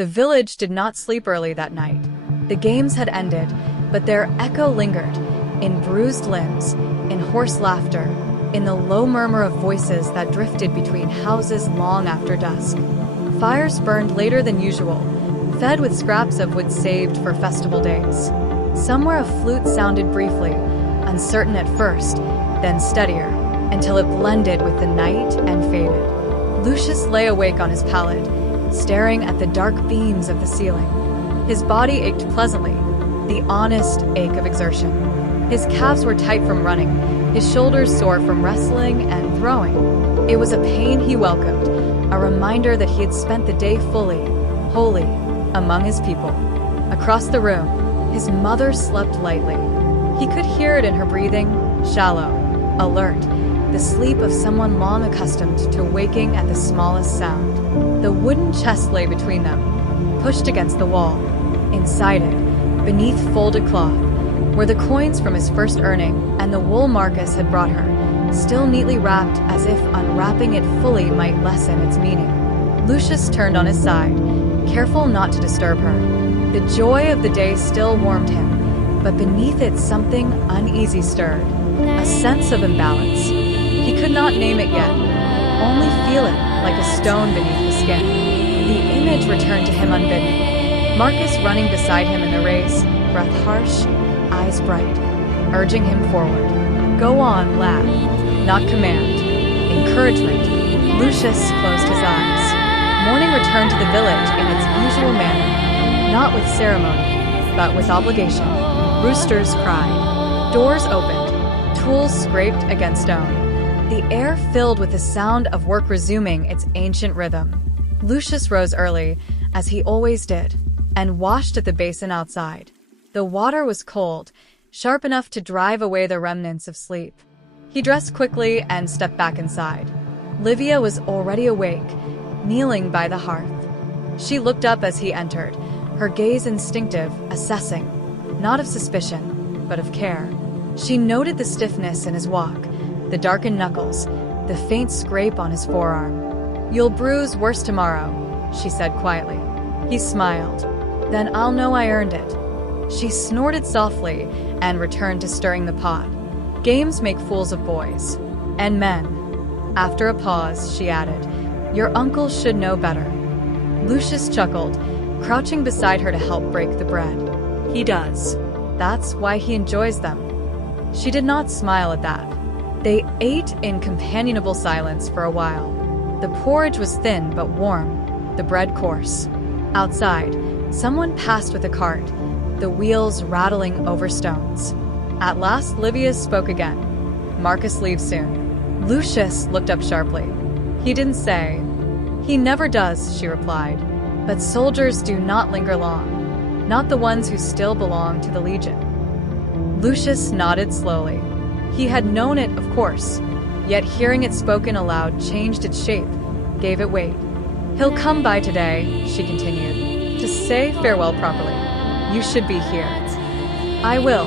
The village did not sleep early that night. The games had ended, but their echo lingered, in bruised limbs, in hoarse laughter, in the low murmur of voices that drifted between houses long after dusk. Fires burned later than usual, fed with scraps of wood saved for festival days. Somewhere a flute sounded briefly, uncertain at first, then steadier, until it blended with the night and faded. Lucius lay awake on his pallet, staring at the dark beams of the ceiling. His body ached pleasantly, the honest ache of exertion. His calves were tight from running, his shoulders sore from wrestling and throwing. It was a pain he welcomed, a reminder that he had spent the day fully, wholly, among his people. Across the room, his mother slept lightly. He could hear it in her breathing, shallow, alert, the sleep of someone long accustomed to waking at the smallest sound. The wooden chest lay between them, pushed against the wall. Inside it, beneath folded cloth, were the coins from his first earning and the wool Marcus had brought her, still neatly wrapped as if unwrapping it fully might lessen its meaning. Lucius turned on his side, careful not to disturb her. The joy of the day still warmed him, but beneath it something uneasy stirred, a sense of imbalance. He could not name it yet, only feel it like a stone beneath the skin. The image returned to him unbidden. Marcus running beside him in the race, breath harsh, eyes bright, urging him forward. Go on, lad. Not command. Encouragement. Lucius closed his eyes. Morning returned to the village in its usual manner, not with ceremony, but with obligation. Roosters cried. Doors opened. Tools scraped against stone. The air filled with the sound of work resuming its ancient rhythm. Lucius rose early, as he always did, and washed at the basin outside. The water was cold, sharp enough to drive away the remnants of sleep. He dressed quickly and stepped back inside. Livia was already awake, kneeling by the hearth. She looked up as he entered, her gaze instinctive, assessing, not of suspicion, but of care. She noted the stiffness in his walk, the darkened knuckles, the faint scrape on his forearm. You'll bruise worse tomorrow, she said quietly. He smiled. Then I'll know I earned it. She snorted softly and returned to stirring the pot. Games make fools of boys. And men. After a pause, she added, Your uncle should know better. Lucius chuckled, crouching beside her to help break the bread. He does. That's why he enjoys them. She did not smile at that. They ate in companionable silence for a while. The porridge was thin but warm, the bread coarse. Outside, someone passed with a cart, the wheels rattling over stones. At last, Livia spoke again. Marcus leaves soon. Lucius looked up sharply. He didn't say. He never does, she replied. But soldiers do not linger long, not the ones who still belong to the Legion. Lucius nodded slowly. He had known it, of course, yet hearing it spoken aloud changed its shape, gave it weight. He'll come by today, she continued, to say farewell properly. You should be here. I will,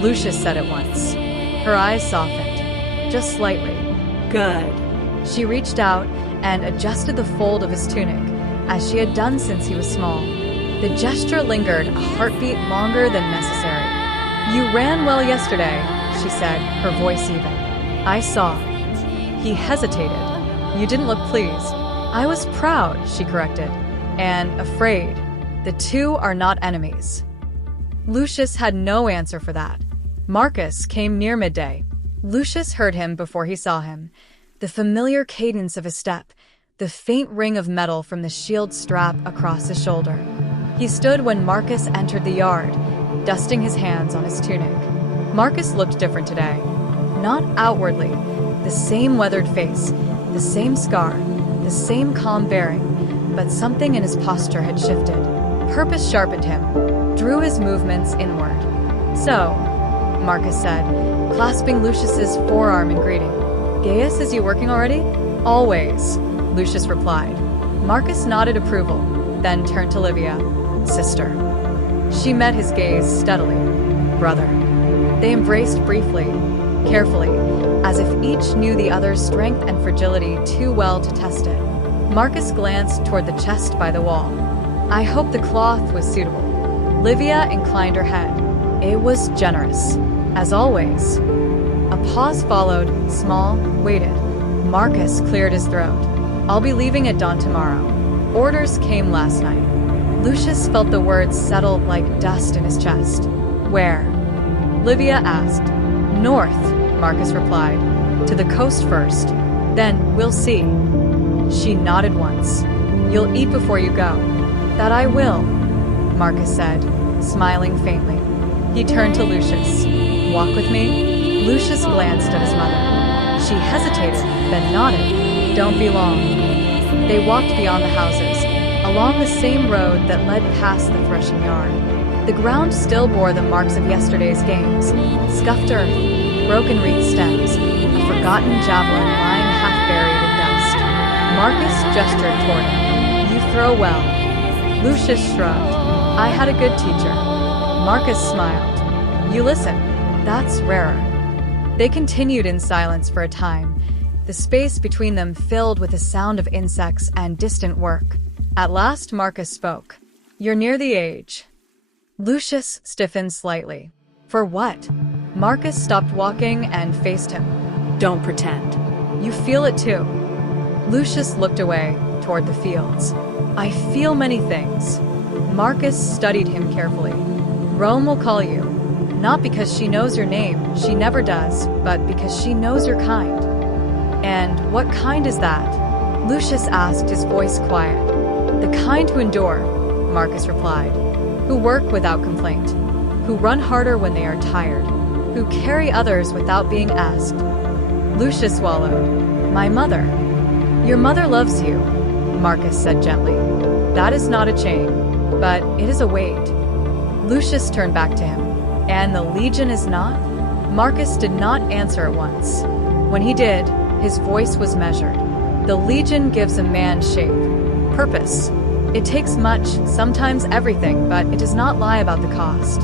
Lucius said at once. Her eyes softened, just slightly. Good. She reached out and adjusted the fold of his tunic, as she had done since he was small. The gesture lingered a heartbeat longer than necessary. You ran well yesterday, she said, her voice even. I saw. He hesitated. You didn't look pleased. I was proud, she corrected, and afraid. The two are not enemies. Lucius had no answer for that. Marcus came near midday. Lucius heard him before he saw him. The familiar cadence of his step, the faint ring of metal from the shield strap across his shoulder. He stood when Marcus entered the yard, dusting his hands on his tunic. Marcus looked different today. Not outwardly, the same weathered face, the same scar, the same calm bearing, but something in his posture had shifted. Purpose sharpened him, drew his movements inward. So, Marcus said, clasping Lucius's forearm in greeting. Gaius, is you working already? Always, Lucius replied. Marcus nodded approval, then turned to Livia. Sister. She met his gaze steadily. Brother. They embraced briefly, carefully, as if each knew the other's strength and fragility too well to test it. Marcus glanced toward the chest by the wall. I hope the cloth was suitable. Livia inclined her head. It was generous, as always. A pause followed, small, waited. Marcus cleared his throat. I'll be leaving at dawn tomorrow. Orders came last night. Lucius felt the words settle like dust in his chest. Where? Livia asked. North, Marcus replied. To the coast first. Then we'll see. She nodded once. You'll eat before you go. That I will, Marcus said, smiling faintly. He turned to Lucius. Walk with me? Lucius glanced at his mother. She hesitated, then nodded. Don't be long. They walked beyond the houses, along the same road that led past the threshing yard. The ground still bore the marks of yesterday's games. Scuffed earth, broken reed stems, a forgotten javelin lying half-buried in dust. Marcus gestured toward it. You throw well. Lucius shrugged. I had a good teacher. Marcus smiled. You listen. That's rarer. They continued in silence for a time, the space between them filled with the sound of insects and distant work. At last Marcus spoke. You're near the age. Lucius stiffened slightly. For what? Marcus stopped walking and faced him. Don't pretend. You feel it too. Lucius looked away, toward the fields. I feel many things. Marcus studied him carefully. Rome will call you. Not because she knows your name, she never does, but because she knows your kind. And what kind is that? Lucius asked, his voice quiet. The kind who endure, Marcus replied. Who work without complaint. Who run harder when they are tired. Who carry others without being asked. Lucius swallowed. My mother. Your mother loves you, Marcus said gently. That is not a chain, but it is a weight. Lucius turned back to him. And the legion is not? Marcus did not answer at once. When he did, his voice was measured. The legion gives a man shape, purpose. It takes much, sometimes everything, but it does not lie about the cost.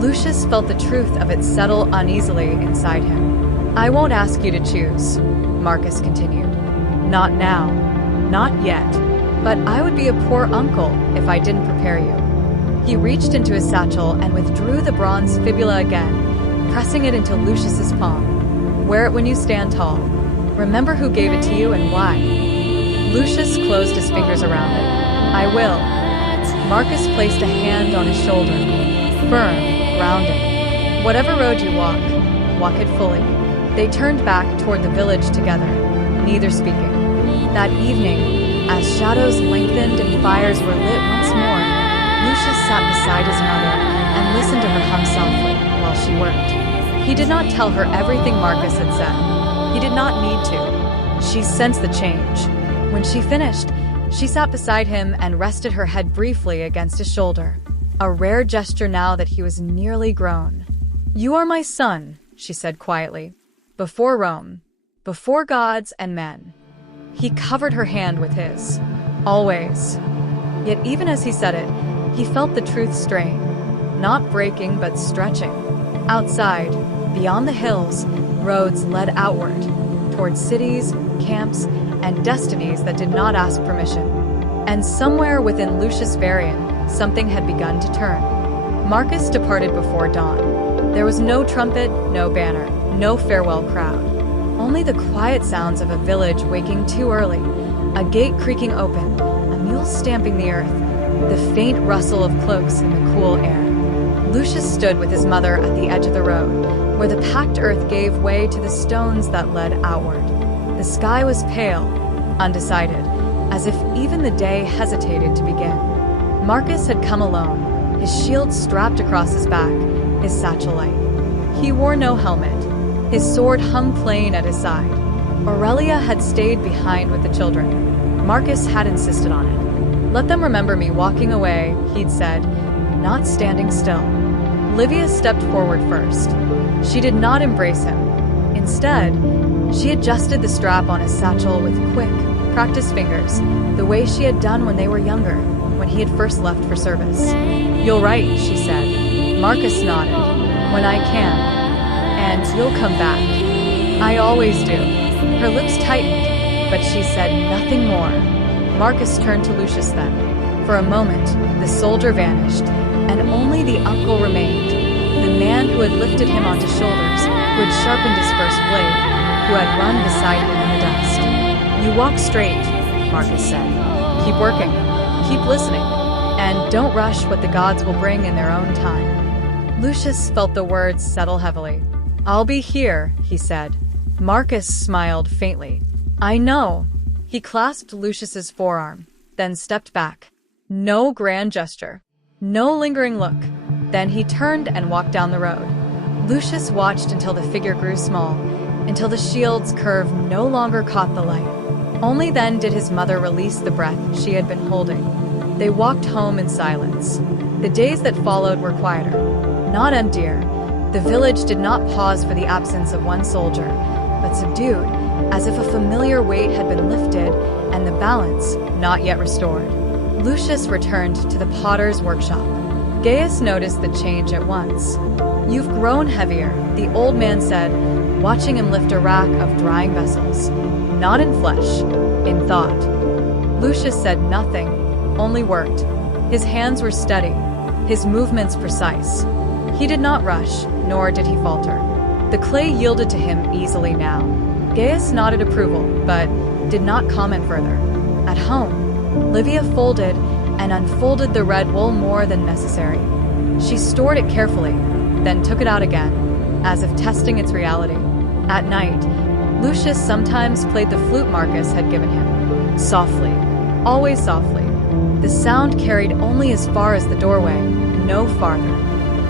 Lucius felt the truth of it settle uneasily inside him. I won't ask you to choose, Marcus continued. Not now, not yet, but I would be a poor uncle if I didn't prepare you. He reached into his satchel and withdrew the bronze fibula again, pressing it into Lucius's palm. Wear it when you stand tall. Remember who gave it to you and why. Lucius closed his fingers around it. I will. Marcus placed a hand on his shoulder. Firm, grounded. Whatever road you walk, walk it fully. They turned back toward the village together, neither speaking. That evening, as shadows lengthened and fires were lit once more, Lucius sat beside his mother and listened to her hum softly while she worked. He did not tell her everything Marcus had said. He did not need to. She sensed the change. When she finished, she sat beside him and rested her head briefly against his shoulder, a rare gesture now that he was nearly grown. You are my son, she said quietly, before Rome, before gods and men. He covered her hand with his. Always. Yet even as he said it, he felt the truth strain, not breaking but stretching. Outside, beyond the hills, roads led outward, toward cities, camps, and destinies that did not ask permission. And somewhere within Lucius Varian, something had begun to turn. Marcus departed before dawn. There was no trumpet, no banner, no farewell crowd. Only the quiet sounds of a village waking too early, a gate creaking open, a mule stamping the earth, the faint rustle of cloaks in the cool air. Lucius stood with his mother at the edge of the road, where the packed earth gave way to the stones that led outward. The sky was pale, undecided, as if even the day hesitated to begin. Marcus had come alone, his shield strapped across his back, his satchel light. He wore no helmet. His sword hung plain at his side. Aurelia had stayed behind with the children. Marcus had insisted on it. Let them remember me walking away, he'd said, not standing still. Livia stepped forward first. She did not embrace him. Instead, she adjusted the strap on his satchel with quick, practiced fingers, the way she had done when they were younger, when he had first left for service. You'll write, she said. Marcus nodded. When I can. And you'll come back. I always do. Her lips tightened, but she said nothing more. Marcus turned to Lucius then. For a moment, the soldier vanished, and only the uncle remained, the man who had lifted him onto shoulders, who had sharpened his first blade, who had run beside him in the dust. "You walk straight," Marcus said. "Keep working, keep listening, and don't rush what the gods will bring in their own time." Lucius felt the words settle heavily. "I'll be here," he said. Marcus smiled faintly. "I know." He clasped Lucius's forearm, then stepped back. No grand gesture, no lingering look. Then he turned and walked down the road. Lucius watched until the figure grew small, until the shield's curve no longer caught the light. Only then did his mother release the breath she had been holding. They walked home in silence. The days that followed were quieter, not emptier. The village did not pause for the absence of one soldier, but subdued, as if a familiar weight had been lifted and the balance not yet restored. Lucius returned to the potter's workshop. Gaius noticed the change at once. "You've grown heavier," the old man said, watching him lift a rack of drying vessels. "Not in flesh, in thought." Lucius said nothing, only worked. His hands were steady, his movements precise. He did not rush, nor did he falter. The clay yielded to him easily now. Gaius nodded approval, but did not comment further. At home, Livia folded and unfolded the red wool more than necessary. She stored it carefully, then took it out again, as if testing its reality. At night, Lucius sometimes played the flute Marcus had given him. Softly, always softly. The sound carried only as far as the doorway, no farther.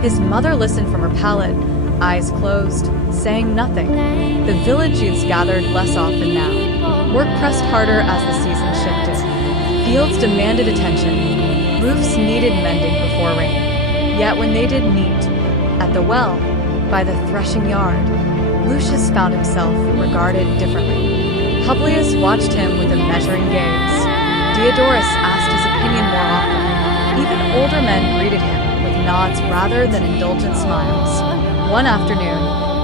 His mother listened from her pallet, eyes closed, saying nothing. The village youths gathered less often now. Work pressed harder as the season shifted. Fields demanded attention. Roofs needed mending before rain. Yet when they did meet, at the well, by the threshing yard, Lucius found himself regarded differently. Publius watched him with a measuring gaze. Diodorus asked his opinion more often. Even older men greeted him with nods rather than indulgent smiles. One afternoon,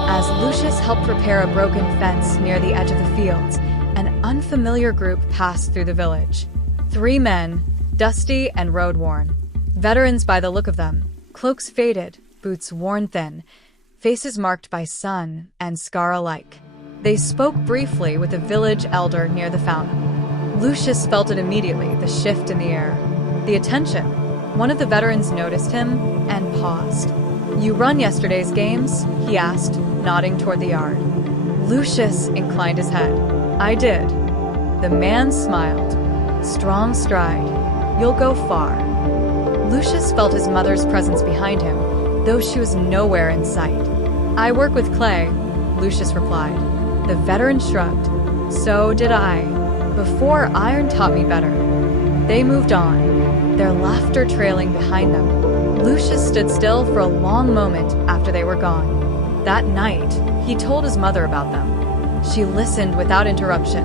as Lucius helped repair a broken fence near the edge of the fields, an unfamiliar group passed through the village. 3 men, dusty and road-worn. Veterans by the look of them, cloaks faded, boots worn thin, faces marked by sun and scar alike. They spoke briefly with a village elder near the fountain. Lucius felt it immediately, the shift in the air. The attention. One of the veterans noticed him and paused. "You run yesterday's games?" he asked, nodding toward the yard. Lucius inclined his head. "I did." The man smiled. "Strong stride. You'll go far." Lucius felt his mother's presence behind him, though she was nowhere in sight. "I work with clay," Lucius replied. The veteran shrugged. "So did I. Before iron taught me better." They moved on, their laughter trailing behind them. Lucius stood still for a long moment after they were gone. That night, he told his mother about them. She listened without interruption,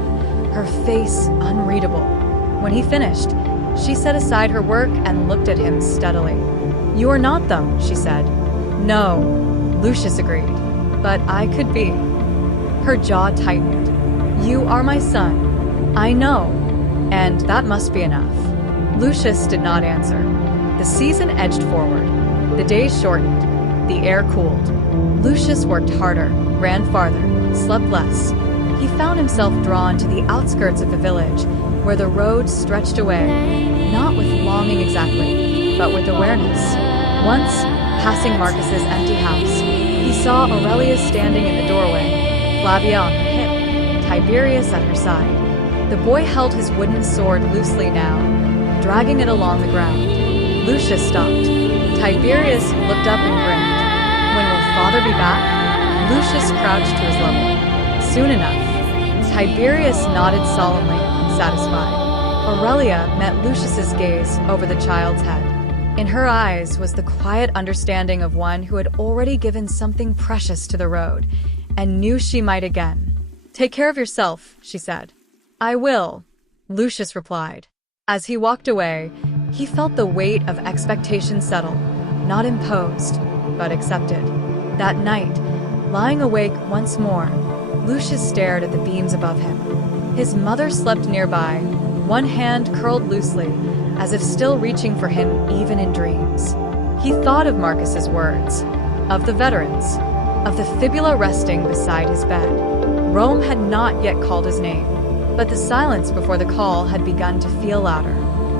her face unreadable. When he finished, she set aside her work and looked at him steadily. "You are not them," she said. "No," Lucius agreed, "but I could be." Her jaw tightened. "You are my son. I know, and that must be enough." Lucius did not answer. The season edged forward. The days shortened. The air cooled. Lucius worked harder, ran farther, slept less. He found himself drawn to the outskirts of the village, where the road stretched away, not with longing exactly, but with awareness. Once, passing Marcus's empty house, he saw Aurelia standing in the doorway, Flavia on her hip, Tiberius at her side. The boy held his wooden sword loosely now, dragging it along the ground. Lucius stopped. Tiberius looked up and grinned. "When will father be back?" Lucius crouched to his level. "Soon enough." Tiberius nodded solemnly, satisfied. Aurelia met Lucius's gaze over the child's head. In her eyes was the quiet understanding of one who had already given something precious to the road, and knew she might again. "Take care of yourself," she said. "I will," Lucius replied. As he walked away, he felt the weight of expectation settle, not imposed, but accepted. That night, lying awake once more, Lucius stared at the beams above him. His mother slept nearby, one hand curled loosely, as if still reaching for him even in dreams. He thought of Marcus's words, of the veterans, of the fibula resting beside his bed. Rome had not yet called his name, but the silence before the call had begun to feel louder.